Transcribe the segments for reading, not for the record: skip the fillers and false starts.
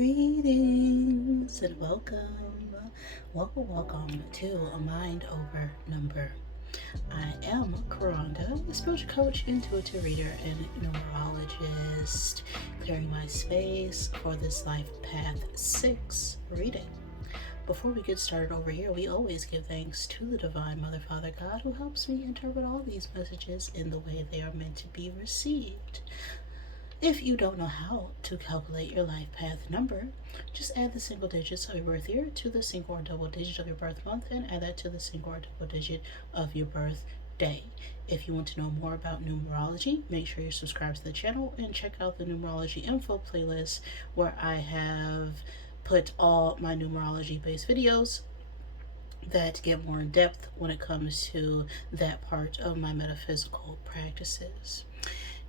Greetings and welcome to a mind over number. I am Karanda, a spiritual coach, intuitive reader, and numerologist, clearing my space for this Life Path 6 reading. Before we get started over here, we always give thanks to the Divine Mother, Father, God, who helps me interpret all these messages in the way they are meant to be received. If you don't know how to calculate your life path number, just add the single digits of your birth year to the single or double digit of your birth month and add that to the single or double digit of your birth day. If you want to know more about numerology, make sure you subscribe to the channel and check out the numerology info playlist where I have put all my numerology based videos that get more in depth when it comes to that part of my metaphysical practices.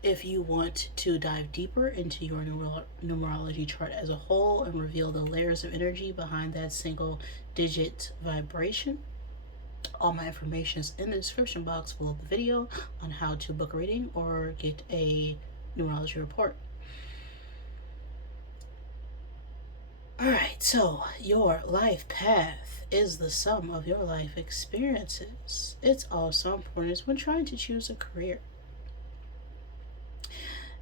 If you want to dive deeper into your numerology chart as a whole and reveal the layers of energy behind that single digit vibration, all my information is in the description box below the video on how to book a reading or get a numerology report. Alright, so your life path is the sum of your life experiences. It's also important when trying to choose a career.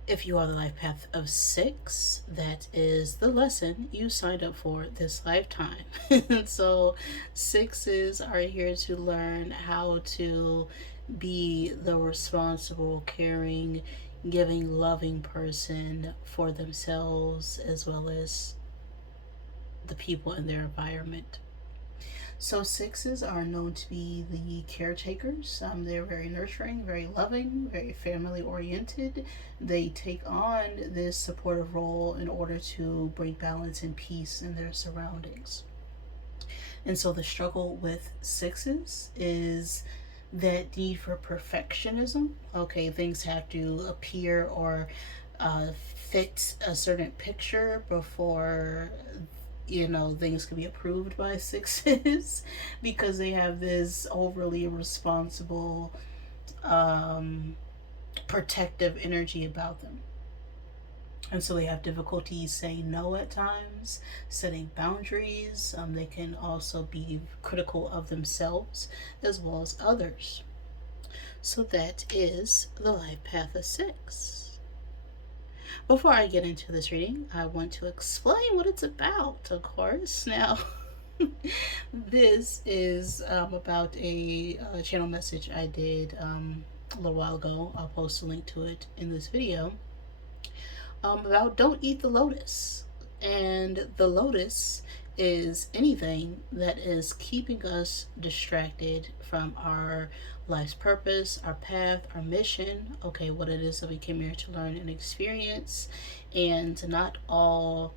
If you are the life path of 6, that is the lesson you signed up for this lifetime. So 6s are here to learn how to be the responsible, caring, giving, loving person for themselves as well as the people in their environment. So 6s are known to be the caretakers. They're very nurturing, very loving, very family oriented. They take on this supportive role in order to bring balance and peace in their surroundings. And so the struggle with 6s is that need for perfectionism. Okay, things have to appear or fit a certain picture before things can be approved by 6s because they have this overly responsible, protective energy about them. And so they have difficulties saying no at times, setting boundaries. They can also be critical of themselves as well as others. So that is the life path of 6. Before I get into this reading, I want to explain what it's about, of course. Now, this is about a channel message I did a little while ago. I'll post a link to it in this video. About don't eat the lotus. And the lotus is anything that is keeping us distracted from our life's purpose, our path, our mission, okay, what it is that we came here to learn and experience. And not all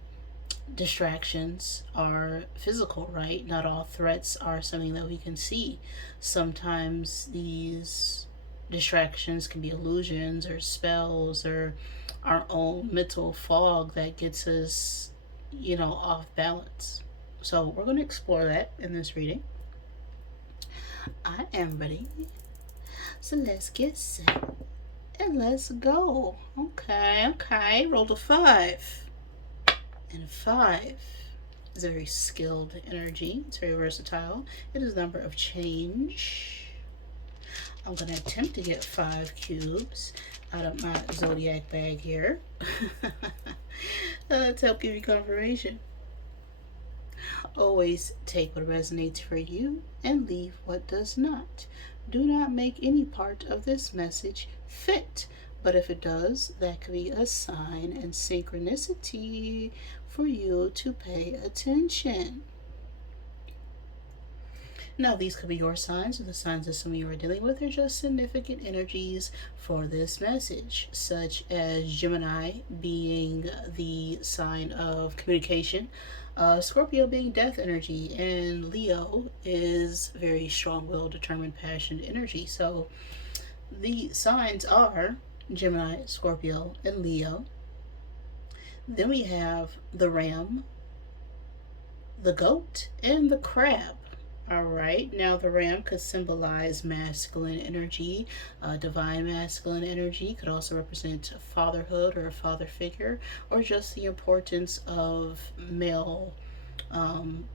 distractions are physical, right? Not all threats are something that we can see. Sometimes these distractions can be illusions or spells or our own mental fog that gets us, off balance. So we're going to explore that in this reading. I am ready. So let's get set and let's go. Okay. Roll a 5. And 5 is a very skilled energy. It's very versatile. It is a number of change. I'm going to attempt to get 5 cubes out of my zodiac bag here to help give you confirmation. Always take what resonates for you and leave what does not. Do not make any part of this message fit, but if it does, that could be a sign and synchronicity for you to pay attention. Now, these could be your signs or the signs that some of you are dealing with, or just significant energies for this message, such as Gemini being the sign of communication, Scorpio being death energy, and Leo is very strong-willed, determined, passionate energy. So the signs are Gemini, Scorpio, and Leo. Then we have the ram, the goat, and the crab. All right, now the ram could symbolize masculine energy, divine masculine energy, could also represent fatherhood or a father figure, or just the importance of male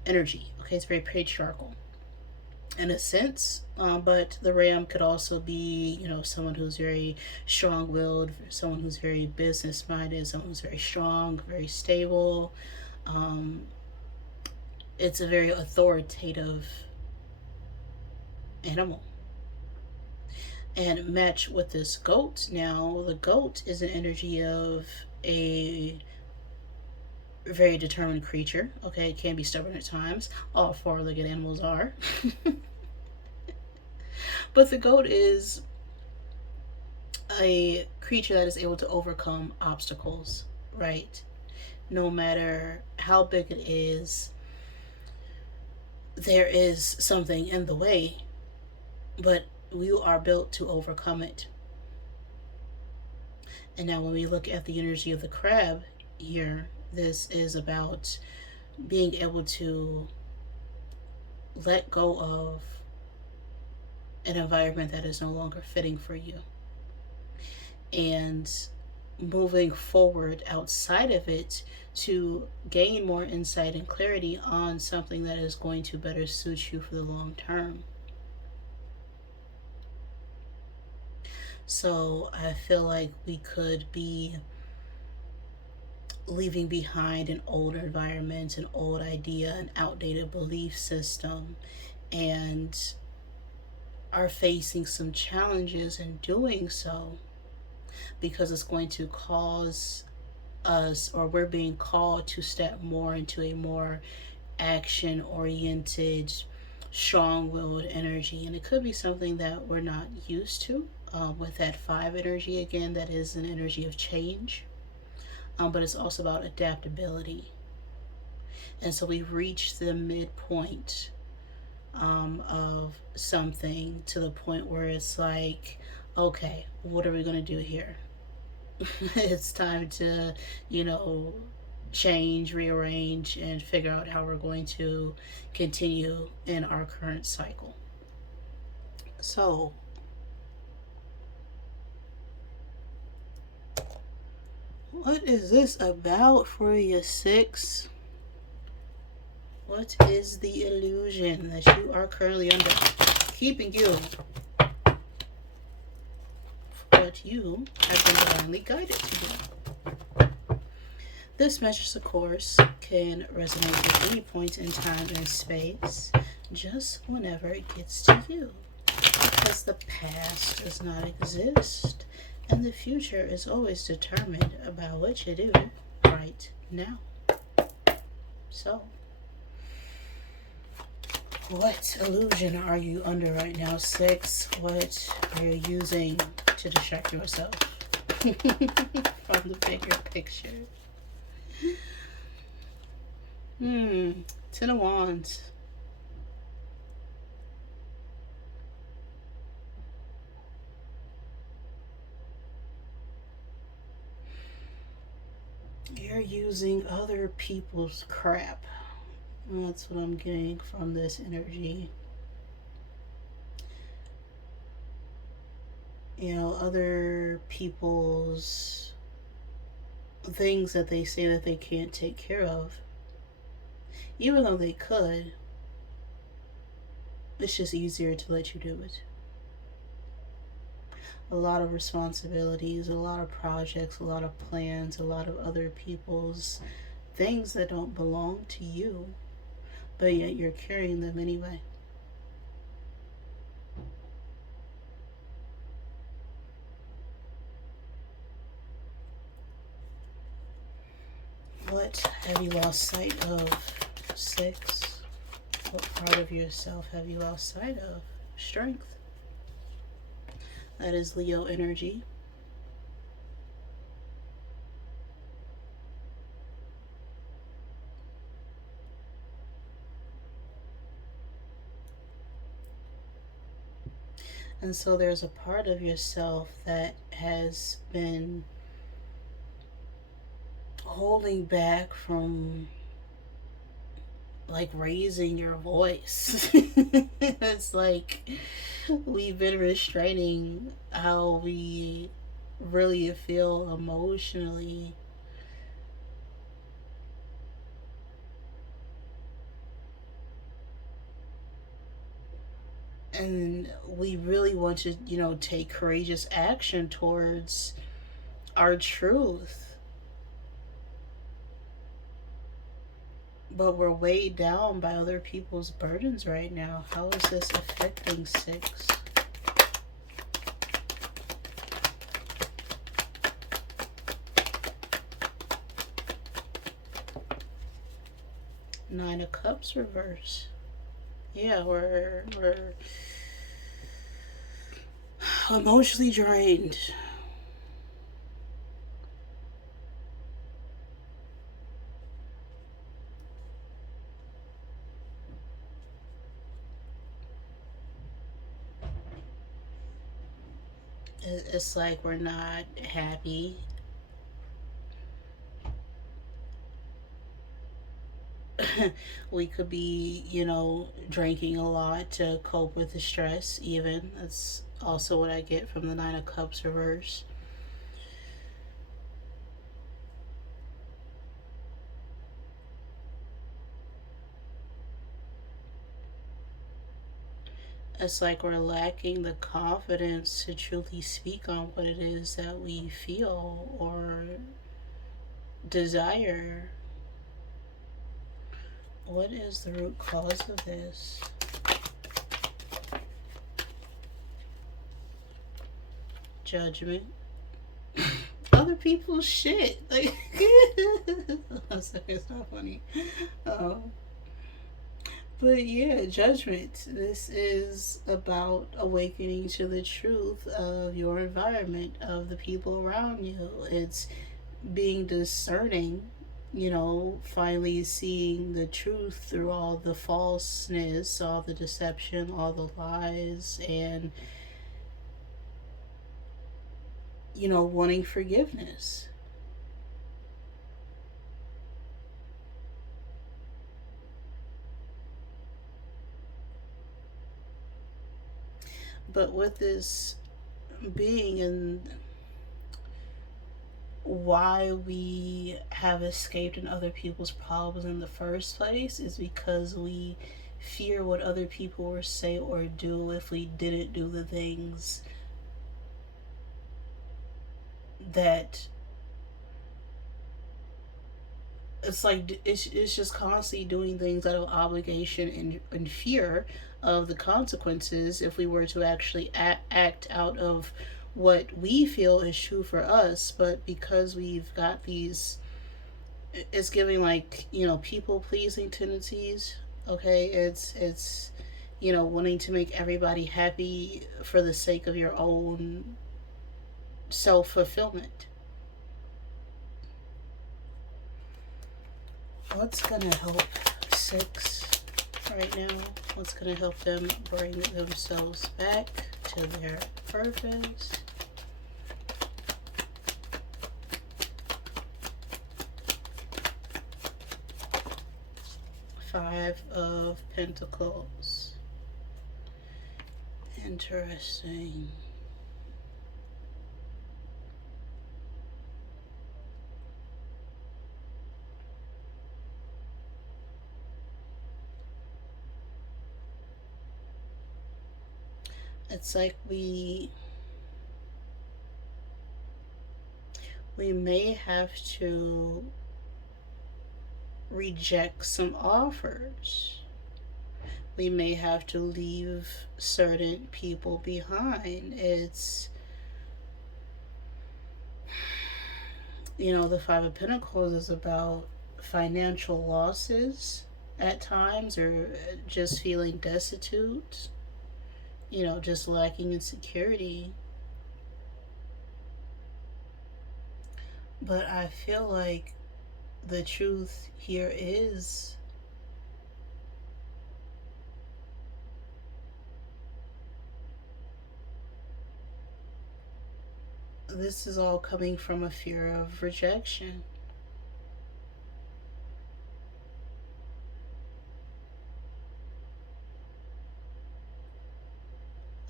energy. Okay, it's very patriarchal in a sense, but the ram could also be, someone who's very strong-willed, someone who's very business-minded, someone who's very strong, very stable. Um, it's a very authoritative animal. And match with this goat. Now, the goat is an energy of a very determined creature. Okay, it can be stubborn at times. All four-legged animals are. But the goat is a creature that is able to overcome obstacles, right? No matter how big it is, there is something in the way, but we are built to overcome it. And now, when we look at the energy of the crab here, this is about being able to let go of an environment that is no longer fitting for you and moving forward outside of it to gain more insight and clarity on something that is going to better suit you for the long term. So I feel like we could be leaving behind an old environment, an old idea, an outdated belief system, and are facing some challenges in doing so because it's going to cause us, or we're being called to step more into a more action oriented, strong willed energy. And it could be something that we're not used to. With that five energy, again, that is an energy of change, but it's also about adaptability. And so we've reached the midpoint of something, to the point where it's like, okay, what are we going to do here? It's time to, you know, change, rearrange, and figure out how we're going to continue in our current cycle. So, what is this about for you, six? What is the illusion that you are currently under, keeping you what you have been divinely guided to do? This message, of course, can resonate at any point in time and space, just whenever it gets to you. Because the past does not exist, and the future is always determined by what you do right now. So, what illusion are you under right now, six? What are you using to distract yourself from the bigger picture? Ten of Wands. You're using other people's crap. That's what I'm getting from this energy. You know, other people's things that they say that they can't take care of. Even though they could, it's just easier to let you do it. A lot of responsibilities, a lot of projects, a lot of plans, a lot of other people's things that don't belong to you, but yet you're carrying them anyway. What have you lost sight of, six? What part of yourself have you lost sight of? Strength. That is Leo energy. And so there's a part of yourself that has been holding back from like raising your voice. It's like we've been restraining how we really feel emotionally. And we really want to, take courageous action towards our truth. But we're weighed down by other people's burdens right now. How is this affecting six? Nine of Cups reverse. Yeah, we're emotionally drained. It's like we're not happy. We could be, drinking a lot to cope with the stress, even. That's also what I get from the Nine of Cups reverse. It's like we're lacking the confidence to truly speak on what it is that we feel or desire. What is the root cause of this? Judgment. Other people's shit. Like, it's not funny. Um, but yeah, judgment. This is about awakening to the truth of your environment, of the people around you. It's being discerning, finally seeing the truth through all the falseness, all the deception, all the lies, and, wanting forgiveness. But with this being and why we have escaped in other people's problems in the first place is because we fear what other people will say or do if we didn't do the things that it's like it's just constantly doing things out of obligation and fear of the consequences if we were to actually act out of what we feel is true for us. But because we've got these, it's giving like, people pleasing tendencies. Okay, it's wanting to make everybody happy for the sake of your own self fulfillment. What's gonna help six right now? What's gonna help them bring themselves back to their purpose? Five of Pentacles. Interesting. It's like we may have to reject some offers. We may have to leave certain people behind. It's, the Five of Pentacles is about financial losses at times, or just feeling destitute, just lacking in security. But I feel like the truth here is this is all coming from a fear of rejection.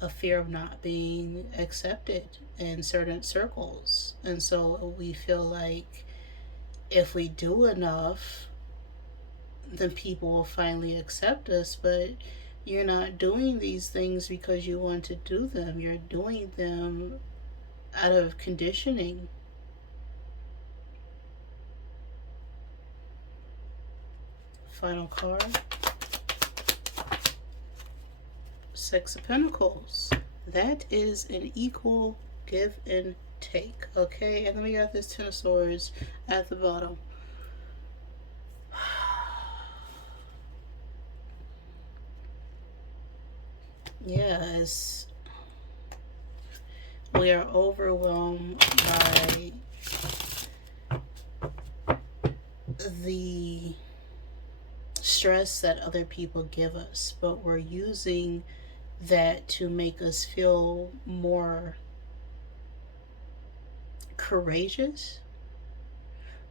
a fear of not being accepted in certain circles. And so we feel like if we do enough, then people will finally accept us. But you're not doing these things because you want to do them, you're doing them out of conditioning. Final card. Six of Pentacles. That is an equal give and take. Okay, and then we got this Ten of Swords at the bottom. Yes, we are overwhelmed by the stress that other people give us, but we're using that to make us feel more courageous,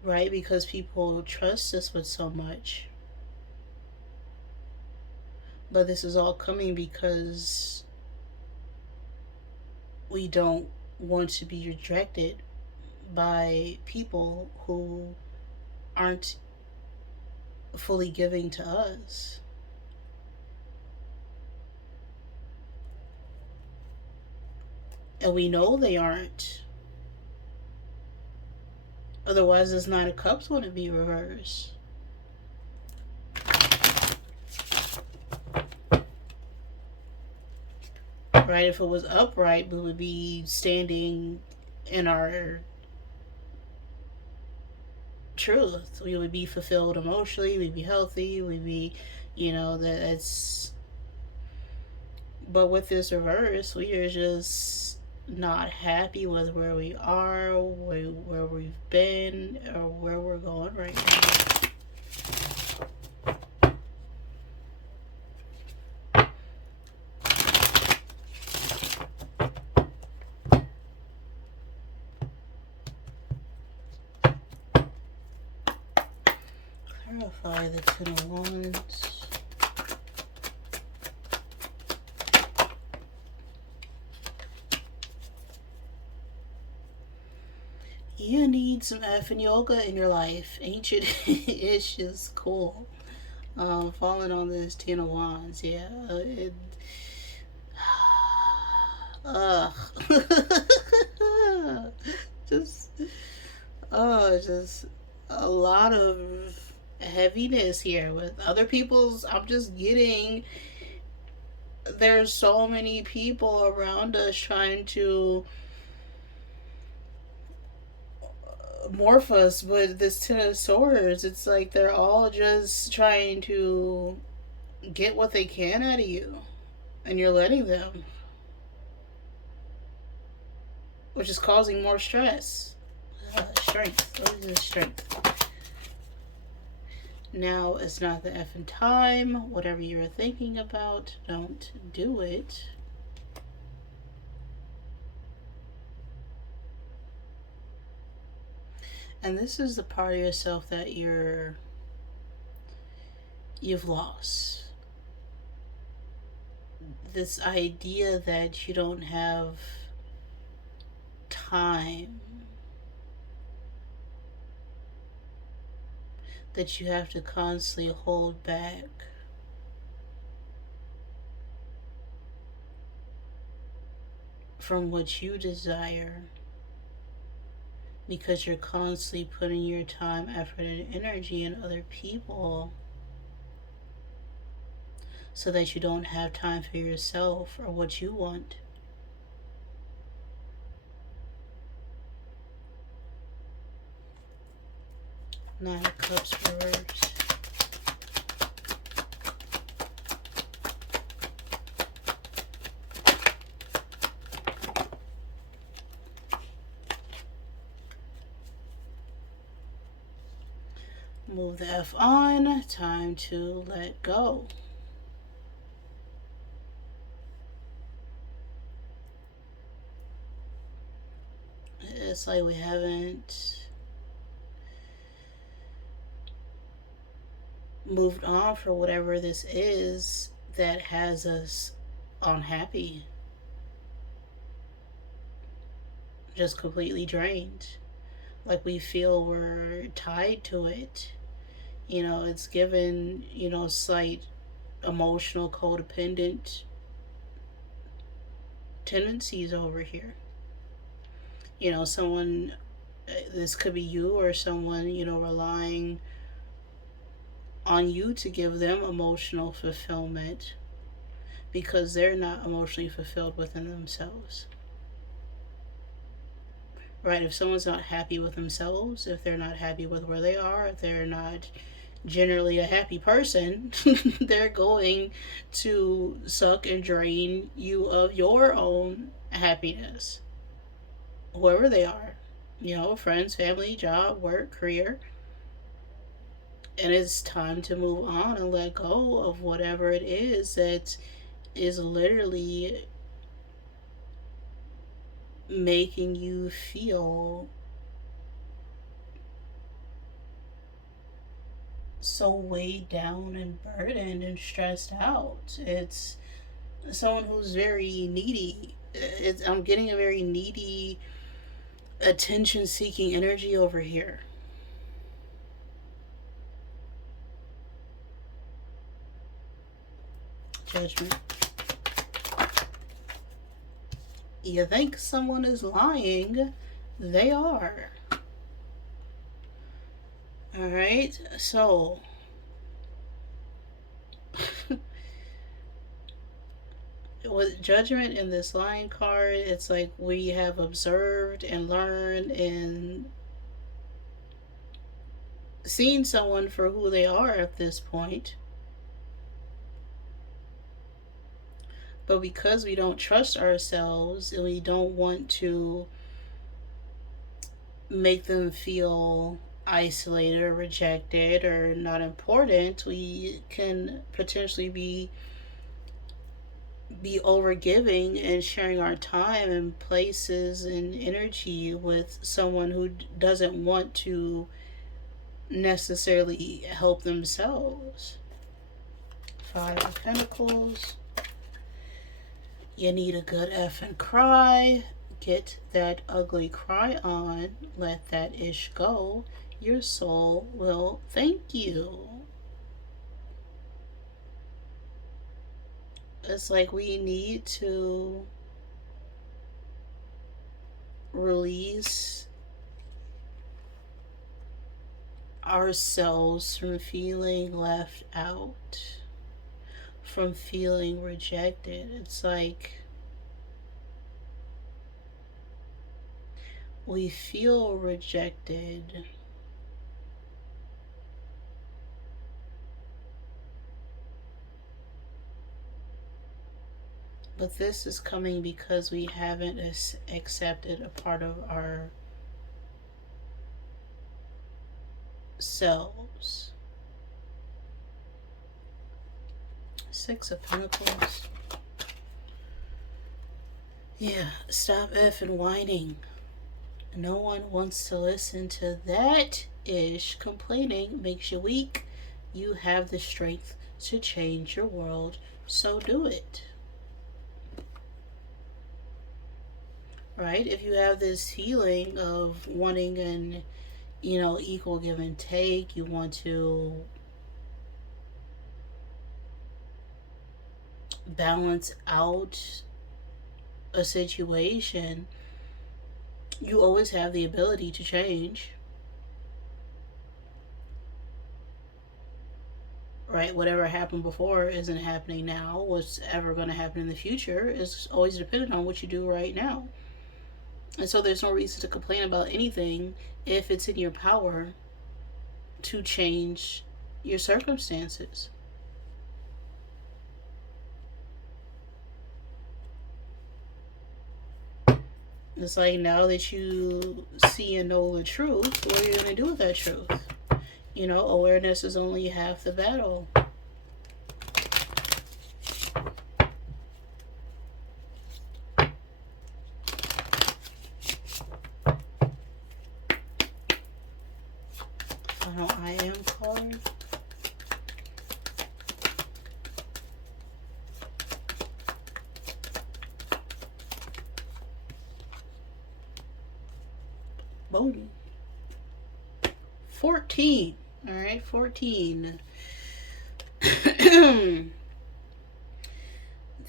right? Because people trust us with so much. But this is all coming because we don't want to be rejected by people who aren't fully giving to us. And we know they aren't. Otherwise, this Nine of Cups wouldn't be reversed. Right? If it was upright, we would be standing in our truth. We would be fulfilled emotionally. We'd be healthy. We'd be, that's. But with this reverse, we are just not happy with where we are, where we've been, or where we're going right now. Clarify the Ten of Wands. You need some effing yoga in your life. Ancient it's just cool. Falling on this Ten of Wands, yeah. Ugh. just, just a lot of heaviness here with other people's. I'm just getting. There's so many people around us trying to morph us with this Ten of Swords. It's like they're all just trying to get what they can out of you, and you're letting them, which is causing more stress. Strength. What is this strength? Now it's not the effing time. Whatever you're thinking about, don't do it. And this is the part of yourself that you've lost. This idea that you don't have time, that you have to constantly hold back. From what you desire, because you're constantly putting your time, effort, and energy in other people, so that you don't have time for yourself or what you want. Nine of Cups reversed. Move the F on. Time to let go. It's like we haven't moved on for whatever this is that has us unhappy. just completely drained. Like we feel we're tied to it. It's given, slight emotional codependent tendencies over here. Someone, this could be you or someone, relying on you to give them emotional fulfillment because they're not emotionally fulfilled within themselves. Right? If someone's not happy with themselves, if they're not happy with where they are, if they're not generally a happy person, they're going to suck and drain you of your own happiness, whoever they are. Friends, family, job, work, career. And it's time to move on and let go of whatever it is that is literally making you feel so weighed down and burdened and stressed out. It's someone who's very needy. I'm getting a very needy, attention seeking energy over here. Judgment. You think someone is lying, they are. Alright, so with judgment in this lying card, it's like we have observed and learned and seen someone for who they are at this point. But because we don't trust ourselves and we don't want to make them feel isolated or rejected or not important, we can potentially be overgiving and sharing our time and places and energy with someone who doesn't want to necessarily help themselves. Five of Pentacles. You need a good effing cry. Get that ugly cry on. Let that ish go. Your soul will thank you. It's like we need to release ourselves from feeling left out, from feeling rejected. It's like we feel rejected, but this is coming because we haven't accepted a part of our selves. Six of Pentacles. Yeah, stop effing whining. No one wants to listen to that ish. Complaining makes you weak. You have the strength to change your world, so do it. Right? If you have this feeling of wanting an, equal give and take, you want to balance out a situation, you always have the ability to change. Right? Whatever happened before isn't happening now. What's ever going to happen in the future is always dependent on what you do right now. And so there's no reason to complain about anything if it's in your power to change your circumstances. It's like now that you see and know the truth, what are you going to do with that truth? Awareness is only half the battle. Final I am card. Boom. 14. All right, 14.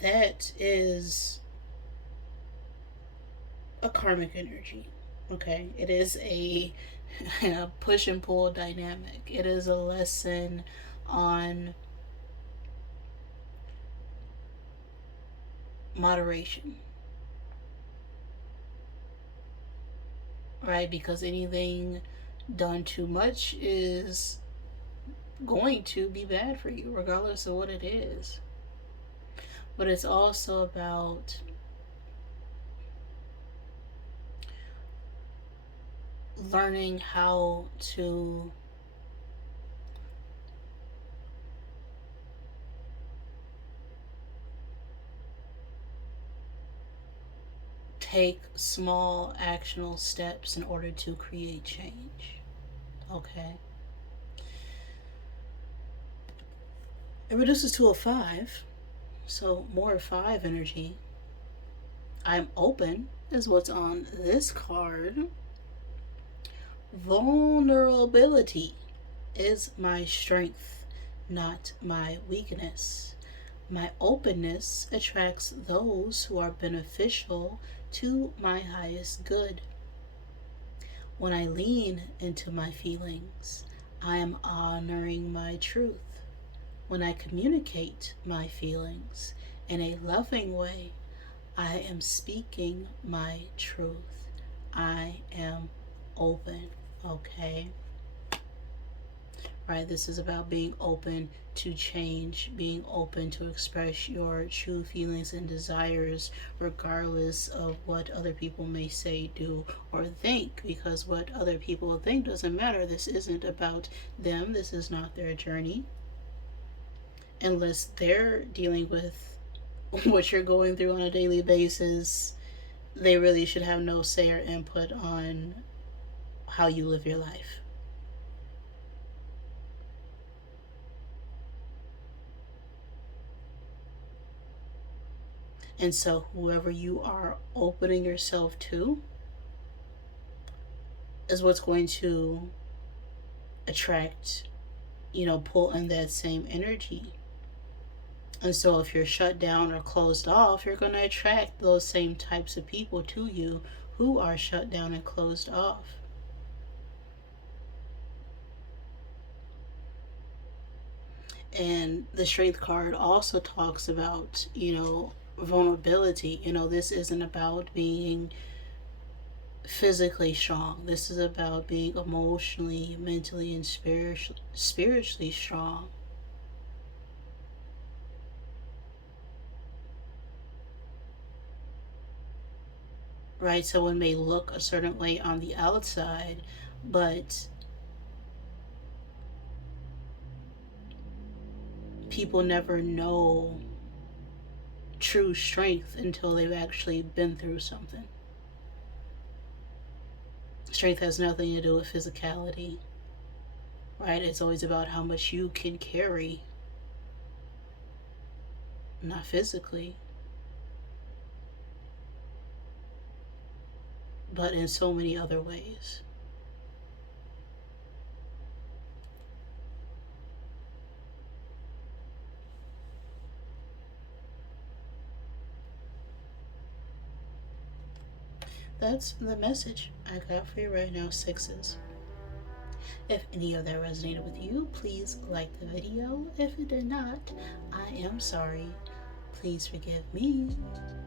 That is a karmic energy. Okay, it is a push and pull dynamic. It is a lesson on moderation, right? Because anything done too much is going to be bad for you, regardless of what it is. But it's also about learning how to take small actionable steps in order to create change. Okay. It reduces to a 5, so more 5 energy. I'm open is what's on this card. Vulnerability is my strength, not my weakness. My openness attracts those who are beneficial to my highest good. When I lean into my feelings, I am honoring my truth. When I communicate my feelings in a loving way, I am speaking my truth. I am open, okay? Right? This is about being open to change, being open to express your true feelings and desires, regardless of what other people may say, do, or think, because what other people think doesn't matter. This isn't about them, this is not their journey. Unless they're dealing with what you're going through on a daily basis, they really should have no say or input on how you live your life. And so, whoever you are opening yourself to is what's going to attract, pull in that same energy. And so, if you're shut down or closed off, you're going to attract those same types of people to you who are shut down and closed off. And the strength card also talks about, vulnerability. This isn't about being physically strong. This is about being emotionally, mentally, and spiritually strong. Right? So it may look a certain way on the outside, but people never know true strength until they've actually been through something. Strength has nothing to do with physicality, right? It's always about how much you can carry, not physically, but in so many other ways. That's the message I got for you right now, 6s. If any of that resonated with you, please like the video. If it did not, I am sorry. Please forgive me.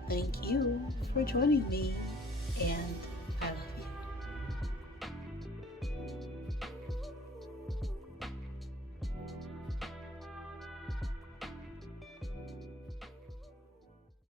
Thank you for joining me, and